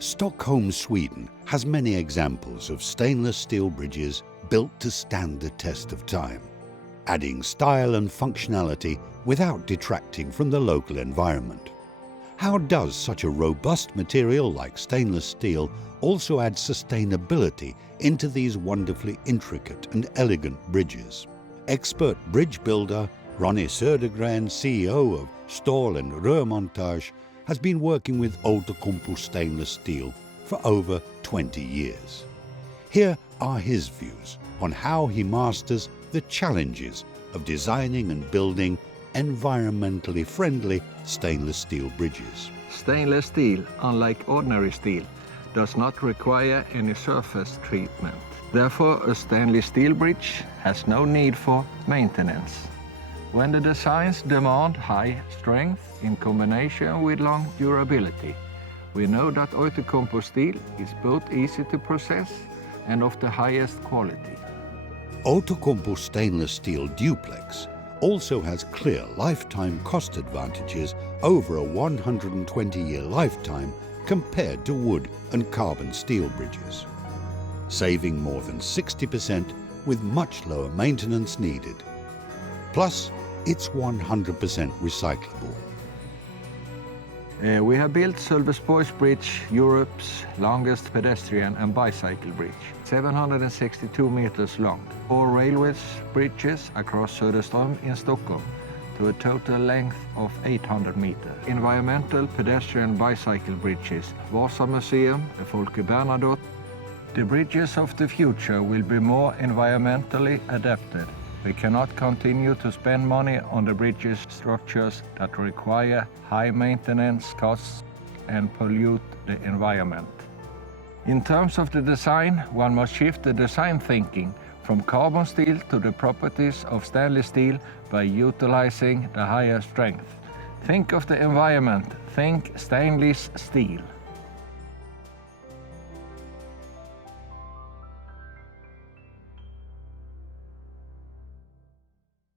Stockholm, Sweden has many examples of stainless steel bridges built to stand the test of time, adding style and functionality without detracting from the local environment. How does such a robust material like stainless steel also add sustainability into these wonderfully intricate and elegant bridges? Expert bridge builder Ronny Södergren, CEO of Stål Rörmontage, has been working with Outokumpu stainless steel for over 20 years. Here are his views on how he masters the challenges of designing and building environmentally friendly stainless steel bridges. Stainless steel, unlike ordinary steel, does not require any surface treatment. Therefore, a stainless steel bridge has no need for maintenance. When the designs demand high strength in combination with long durability, we know that Outokumpu steel is both easy to process and of the highest quality. Outokumpu stainless steel duplex also has clear lifetime cost advantages over a 120-year lifetime compared to wood and carbon steel bridges, saving more than 60% with much lower maintenance needed. Plus, it's 100% recyclable. We have built Sölvesborg Bridge, Europe's longest pedestrian and bicycle bridge, 762 meters long. 4 railway bridges across Södertörn in Stockholm to a total length of 800 meters. Environmental pedestrian bicycle bridges, Vasa Museum, the Folke Bernadotte. The bridges of the future will be more environmentally adapted. We cannot continue to spend money on the bridges structures that require high maintenance costs and pollute the environment. In terms of the design, one must shift the design thinking from carbon steel to the properties of stainless steel by utilizing the higher strength. Think of the environment, think stainless steel.